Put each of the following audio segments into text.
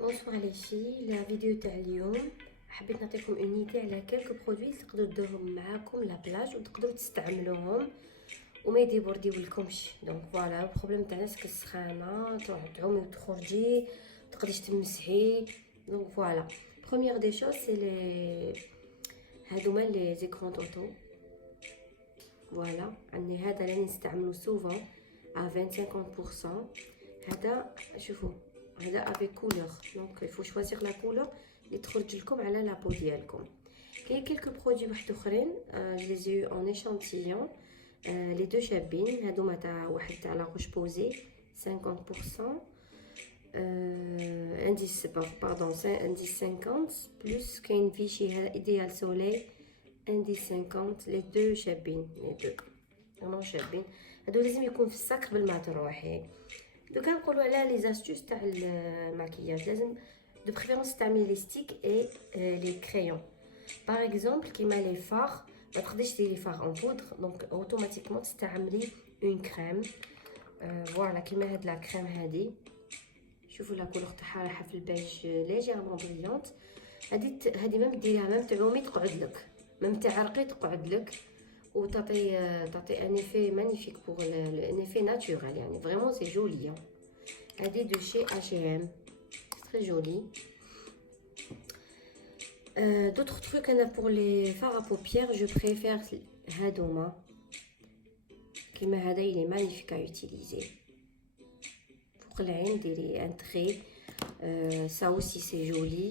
بونسوار على لا فيديو تاع اليوم. حبيت نعطيكم اونيتي على كلك برودوي تقدروا ديروهم معاكم لا بلاج وتقدروا تستعملوهم وما يديبورديو لكمش. دونك فوالا البروبليم تاعنا سك السخانه تروح تعومي وتخرجي تقدريش تمسحي. دونك فوالا بروميير دي شوز سي لي هادوما لي زيكرون اوتو. فوالا عندي هذا اللي نستعملو سوفون ا 25%. هذا شوفوا هذا افيك كولور، دونك يفو شوازيغ لا كولور اللي تخرج لكم على لابو ديالكم. كاين كيلكو برودوي واحد اخرين جي لي اون ايشانتيون. لي دو شابين هادوما تاع واحد تاع لا روش بوزي 50%. انديس باردون انديس 50 بلس كاين فيشي هذا ايديال سولي انديس 50. لي دو شابين، لي دو فريمون شابين. هادو لازم يكون في الساك قبل ما تروحي. دوكا نقولوا على لي زاستوس تاع الماكياج. لازم دو بريفيرونس تعملي لي ستيك اي لي كريون. باغ اكزومبل كيما لي فار ما تقدريش ديري فار اون بودر، دونك اوتوماتيكمون تستعملي اون كريم. فوالا كيما هاد لا كريم هادي، شوفوا لا كولور تاعها رايحه في البيج ليجيرمون بريلونت. هادي ميم ديريها ميم تعومي تقعد لك، ميم تعرقي تقعد لك، وتعطي ان ايفي مانيفيك بور ان ايفي ناتورال. يعني فريمون سي جولي. هادي دو شي H&M très joli. D'autres trucs pour les fards à paupières, je préfère Hadoma. Kima hada il est magnifique à utiliser. Pour l'un un trait, ça aussi c'est joli.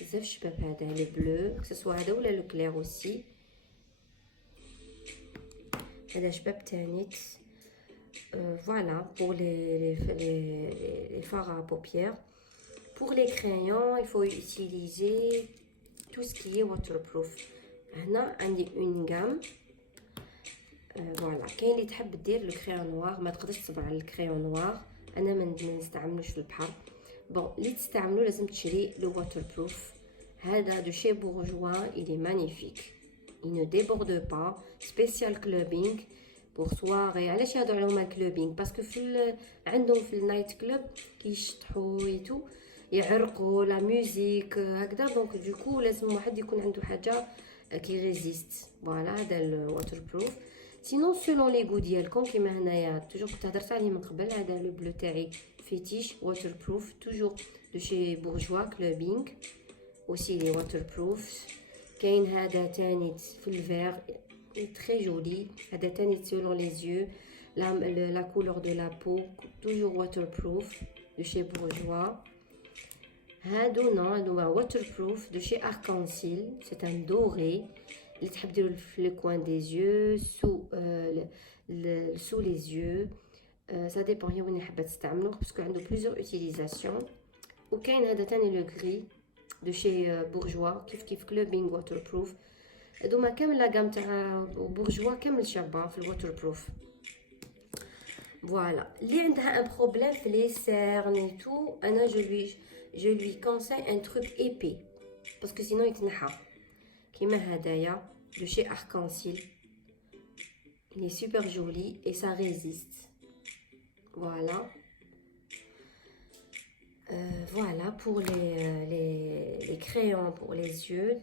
بزاف شباب هذا le bleu, que ce soit هذا ولا le clair aussi. هذا شباب تانيت. Voilà pour les fards à paupières. Pour les crayons, il faut utiliser tout ce qui est waterproof. هنا عندي une gamme. Voilà كاين اللي تحب دير لو كريون نوار، ما تقدرش تصبر على الكريون نوار. انا ما نستعملوش في البحر. بون اللي تستعملو لازم تشري لو waterproof. هذا دو شي بورجوا il est magnifique. Il ne déborde pas. Spécial clubbing pour soirée. علاش هادو عليهم الكلوبينغ؟ باسكو في عندهم في النايت كلوب كيشطحوا ايتو يعرقوا لا ميوزيك هكذا. دونك دوكو لازم واحد يكون عنده حاجه كي ريزيست. فوالا هذا الواتر بروف. سينون سولون لي غو ديالكم كيما هنايا توجور كنت هضرت عليه من قبل. هذا لو بلو تاعي فيتيش واتر بروف توجور دو شي بورجوا كلوبينغ اوسي لي واتر بروف. كاين هذا تاني في الفير très joli. هذا تاني selon les yeux. La couleur de la peau toujours waterproof de chez Bourjois. هادو نو waterproof de chez Arc-en-Ciel. C'est un doré اللي تحب ديرو في le coin des yeux sous les yeux. ça dépend هي وين حابه تستعملوه باسكو عنده plusieurs utilisations. وكاين هذا تاني le gris de chez Bourjois كيف clubbing waterproof. هادوما كامل لا غام تاع بورجوا كامل شابه في الواتر بروف. فوالا اللي عندها ان بروبليم في لي سيرن اي تو انا جو لوي كونساي ان تروك ايبي باسكو سينو يتنحى. كيما هدايا دو شي اركانسيل il est super joli et ça résiste. Voilà. Voilà pour les crayons pour les yeux.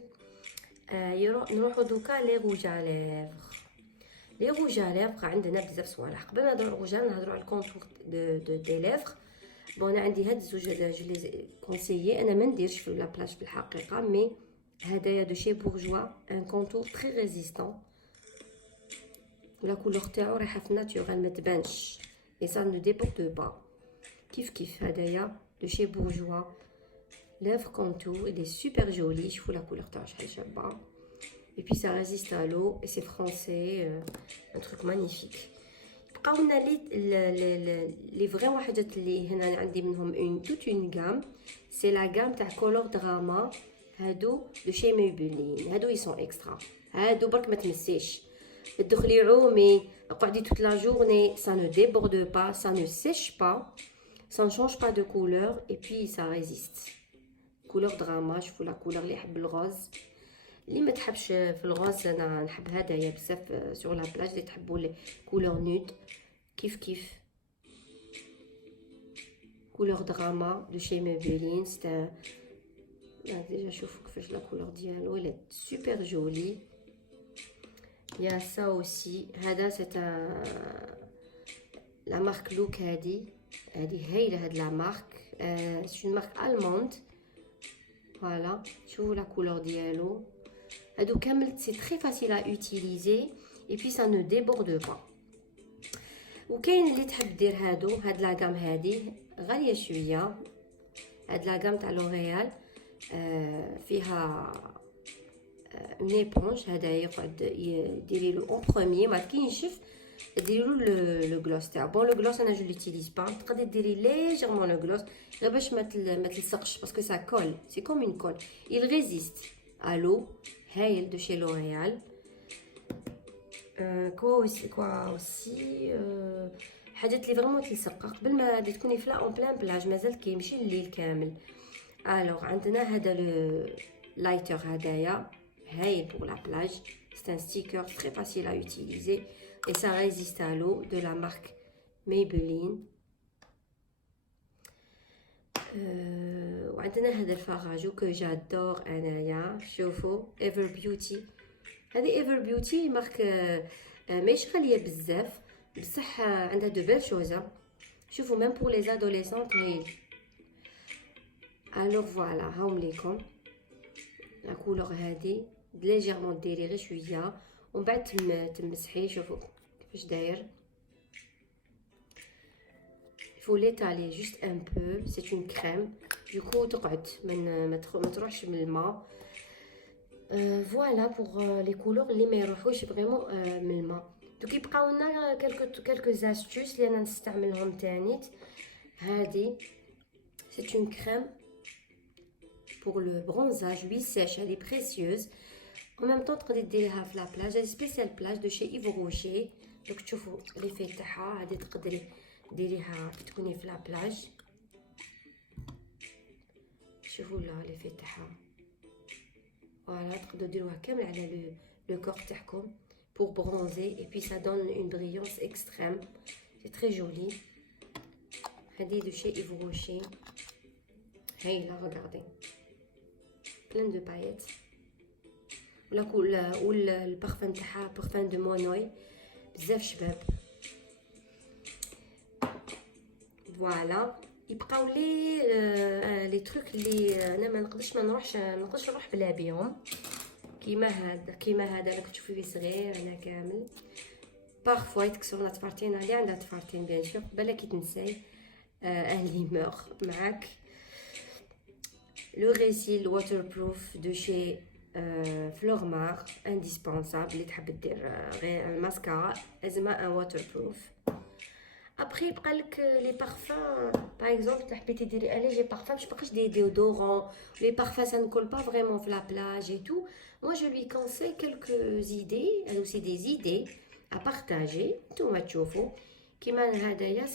نروحو دوكا لي روج ا ليفر. لي روج ا ليفر عندنا بزاف صوالح. قبل ما نهضروا على الروج نهضروا على الكونتور دي ليفر. بون انا عندي هاد الزوج جو لي كونسيي. انا ما نديرش في لا بلاج في الحقيقه، مي هدايا دو شي بورجوا ان كونتور تري ريزيستون. لا كولور تاعو رايحه في ناتورال ما تبانش اي سا نو ديبورد با. كيف هدايا دو شي بورجوا lèvres contour, il est super joli. Je vous la couleur تاعو شحال شابه. Et puis ça résiste à l'eau et c'est français, un truc magnifique. بقاو لنا لي فريمون حاجات اللي هنا عندي منهم اون توت اون غام. سي لا غام تاع كولور دراما. هادو دو شي ميبلين. هادو يسون اكسترا. هادو برك ما تمسيش تدخلي عومي قعدي توت لا جورني. ça ne déborde pas, ça ne sèche pas, ça ne change pas de couleur et puis ça résiste. كولور دراما. شوفوا لا كولور اللي يحب الغوز. اللي ما تحبش في الغوز انا نحب هدايا بزاف سور لا بلاج. اللي تحبوا لي كولور نود كيف couleur drama de chez Maybelline. C'est un déjà شوفوا كيفاش la couleur ديالو, elle est super jolie. Il y a ça aussi, هذا c'est un la marque Look. هذه هايله هاد la marque, c'est une marque allemande. Voilà, شوفوا la couleur ديالو. هادو كامل c'est très facile à utiliser et puis ça ne déborde pas. وكاين اللي تحب دير هاد لا غام هادي غاليه شويه. هاد لا غام تاع لوريال فيها اون ايبونج. هذا يقعد ديري له اون بروميير بعد كي ينشف ديري له لو غلوس تاعو. بون لو غلوس انا جو ليوتيليز با, تقدري ديري ليجيرمون لو غلوس غير باش ما تلصقش باسكو سا كول, سي كوم اون كول, il ريزيست à l'eau. هايل دو شي لوريال. كوا اوسي حاجات اللي فريمون تلصق قبل ما تكوني فلا اون بلان بلاج, مازال كيمشي الليل كامل. الوغ عندنا هذا لو لايتر هدايا هايل بور لا بلاج. c'est un sticker très facile à utiliser et ça résiste à l'eau, de la marque Maybelline. وعندنا هذا الفراجو كو جادور انايا. شوفوا ايفر بيوتي. هذه ايفر بيوتي مارك ماشي غاليه بزاف بصح عندها دو بيل شوزه. شوفوا ميم بور لي زادوليسونت هايل. الوغ فوالا هاهم ليكم لا كولور هذه ليجيرمون ديري غير شويه ومن بعد تمسحي. شوفوا كيفاش داير. faut l'étaler juste un peu. c'est une crème du coup تقعد ما تروحش من الماء. فوالا بور لي كولور اللي ما يروحوش فريمون من الماء. دوك يبقاو لنا كالكو زاستوس اللي انا نستعملهم تانيت. هذه c'est une crème pour le bronzage, huile sèche, elle est précieuse. En même temps تقدري ديريها في لا بلاج. هذه سبيسيال بلاج دو شي ايفو روشي. دوك تشوفوا لي في تاعها. هذه تقدري ديريها كي تكوني في لا بلاج. شوفوا لي في تاعها. فوالا تقدروا ديروها كامل على لو كور تاعكم pour bronzer et puis ça donne une brillance extrême. c'est très joli. هذه دو شي ايفو روشي هايله. regardez plein de paillettes. ولا البارفان تاعها بارفان دو مونوي بزاف شباب. فوالا يبقاو لي تروك اللي انا ما نقدرش نروح بلا بيهم. كيما هذا راك تشوفي فيه صغير انا كامل. بارفوا يتكسر لا تفارتينا اللي عندها تفارتين بيان سور بالك تنساي اهلي مور معاك. لو غيسيل واتر بروف دو شي فلورمار انديسبونسابل. اللي تحب دير غير الماسكارا لازمها ان واتر بروف. ابري يبقى لك لي بارفان باغ اكزومبل تحبي ديري ان ليجي بارفان باش مابقاش دي ديودورون. لي بارفان سا نكول با فريمون في لا بلاج اي تو. moi je lui conseille quelques idées, elle aussi des idées à partager. نتوما تشوفوا كيما هدايا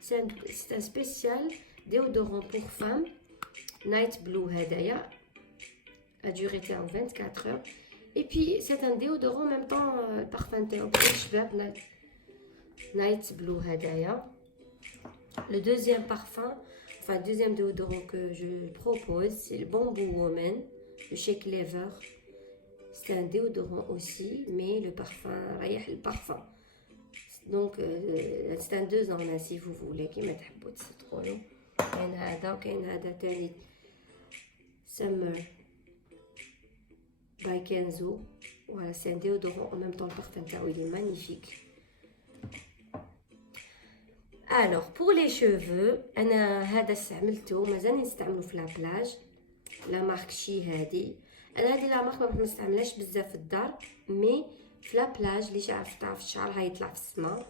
c'est un spécial déodorant pour femmes night blue. هدايا a duré 24 heures et puis c'est un déodorant en même temps parfum تاعو شباب night blue. هدايا le deuxième parfum, enfin deuxième déodorant que je propose, c'est le Bamboo Woman de chez Clever. c'est un déodorant aussi mais le parfum ريح البارفان. donc c'est un 2 en un si vous voulez كيما تحبوا تدخلوا. كاين هذا وكاين هذا تاني Summer by Kenzo. voilà c'est un déodorant en même temps le parfum تاعو il est magnifique. alors pour les cheveux انا هذا استعملته مازال نستعمله في لا بلاج. لا مارك شي هذه لا مارك ما نستعملهاش بزاف في الدار مي في لا بلاج اللي تعرف الشعر هيطلع في السما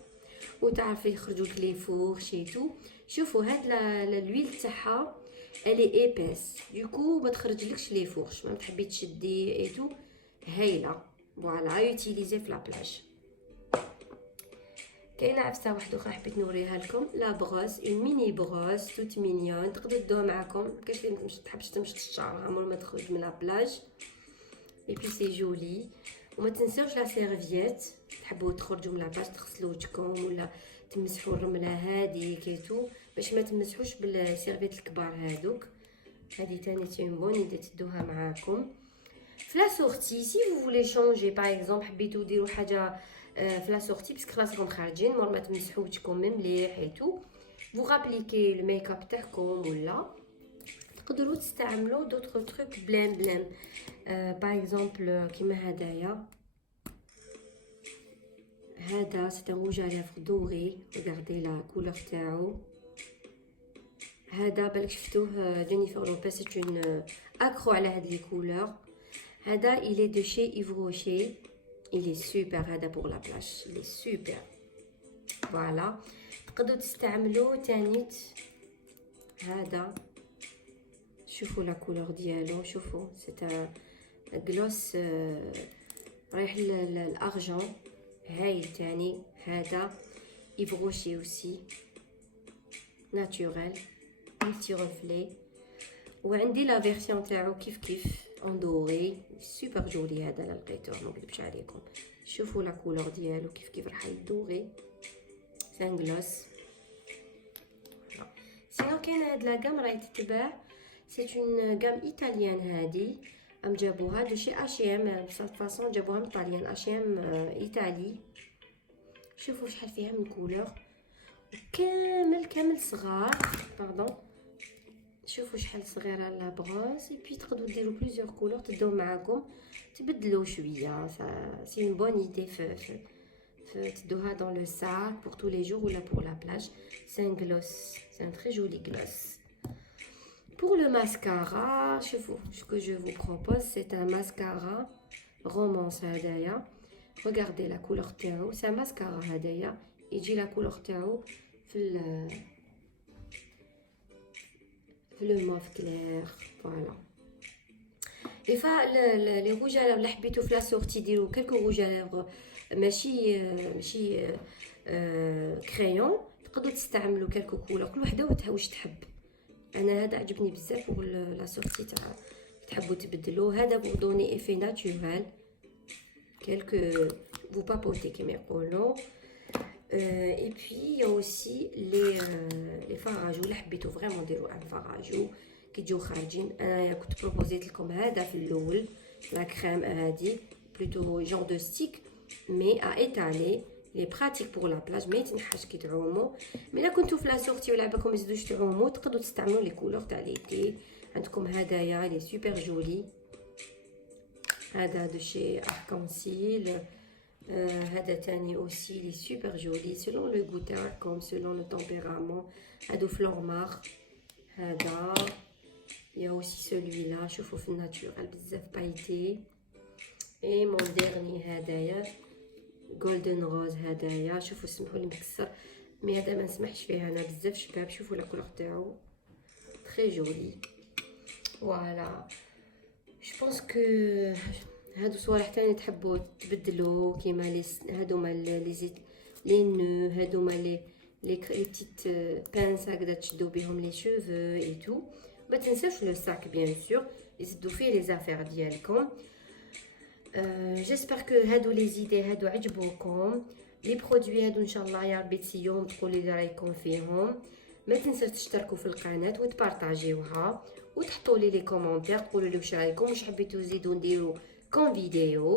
وتعرفي يخرجوا لك لي فور شيتو. شوفوا هاد الويل تاعها الي ايباس دوكو ما تخرجلكش لي فورش ما تحبي تشدي اي تو. هايله فوالا يوتيليزي في لا بلاج. كاينه عفسه واحده اخرى حبيت نوريها لكم. لا بروس اون ميني بروس توت مينيون تقدروا دوها معكم كاش اللي مش تحبش تمشط الشعر عمر ما تخرج من لا بلاج. اي بي سي جولي. وما تنساوش لا سيرفييت تحبوا تخرجوا من لا بلاج تغسلوا وجهكم ولا تمسحوا الرمله هذيك ايتو باش ما تمسحوش بالسيرفيت الكبار هادوك. هذه تاني تي اون بون ايدي تدوها معاكم في لا سورتي. سي فو فولي شونجي باغ اكزومبل حبيتو ديروا حاجه في لا سورتي باسكو خلاص خارجين مور ما تمسحوا وجهكم مليح ايتو فو غابليكي الميك اب تاعكم ولا تقدروا تستعملوا دوطخ تروك بلان بلان. باغ اكزومبل كيما هدايا، هذا سي ان روج ا ليفر دوري، ريغاردي لا كولور تاعو. هذا بالك شفتوه جينيفر لوبيز سي اون اكرو على هاد لي كولور. هذا il est de chez Yves Rocher, il est super. هذا pour la plage il est super. فوالا تقدروا تستعملوا تانيت هذا. شوفوا لا كولور ديالو، شوفوا سي ان غلوس رايح للارجون هايل تاني. هذا Yves Rocher aussi naturel multi reflet. وعندي لا فيرسيون تاعو كيف اون دوري سوبر جولي. هذا لا لقيتوه ما نكذبش عليكم. شوفوا لا كولور ديالو كيف راح يدوري سان غلوس. سينو كاين هاد لا غام راهي تتباع، سي اون غام ايطاليان. هادي ام جابوها دو شي اش ام فاصون، جابوها من طاليان اش ام ايطالي. شوفوا شحال فيها من كولور كامل صغار باردون. شوفوا شحال صغيره لا بروس اي بي تقدروا ديروا بليزيور كولور تدو معاكم تبدلوا شويه. سي اون بون ايدي في تدوها دون لو ساك بور tous les jours ولا pour la plage. c'est un gloss, c'est un très joli gloss. pour le mascara, شوفوا ce que je vous propose, c'est un mascara romance. هدايا regardez la couleur تاعو، c'est un mascara هدايا يجي لا كولور تاعو في لو موف كلير. فوالا اي فا لي روج ا لافغ حبيتو في لا سورتي ديروا كلكو روج ا لافغ ماشي كريون. تقدروا تستعملوا كلكو كولور كل وحده واش تحب. انا هذا عجبني بزاف بور لا سورتي تاع تحبوا تبدلوا. هذا بور دوني ايفي ناتورال كلكو فو بابوتي كيما يقولوا. et puis il y a aussi les farages ولا حبيتو فريمون ديروا ان فراجو كي تجيو خارجين. انا كنت بروبوزيت لكم هذا في الاول لا كريم هذه بلوتو جون دو ستيك مي ا ايتالي لي براتيك بور لا بلاج ما يتنحاش كي تعوموا. مي الا كنتو في لا سورتي ولا عباكم ما تزيدوش تعوموا تقدروا تستعملوا لي كولور تاع ليتي. عندكم هدايا لي سوبر جولي. هذا دو شي اركانسيل. هذا تاني اوسي لي سوبر جولي سولون لو غو تاعكم سولون لو تمبيرامون. هادو فلور مار. هذا يا اوسي سولوي لا شوفوا في الناتورال بزاف بايتي. اي مون ديرني هدايا جولدن روز. هدايا شوفوا سمحوا لي مكسر مي هذا ما نسمحش فيه انا بزاف شباب. شوفوا لا كولور تاعو تري جولي. فوالا جو بونس كو هادو صوالح تاني تحبوا تبدلوا كيما لي هادوما لي نو هادوما لي بتيت بانس هكذا تشدوا بهم لي شوفو اي تو. ما تنساوش لو ساك بيان سور يزدوا فيه لي زافير ديالكم. جيسبر كو هادو لي زيدي هادو عجبوكم. لي برودوي هادو ان شاء الله يا ربي تسيوهم تقولوا لي رايكم فيهم. ما تنساوش تشتركوا في القناه وتبارطاجيوها وتحطوا لي كومونتير تقولوا لي واش رايكم واش حبيتو نزيدو نديرو كون فيديو.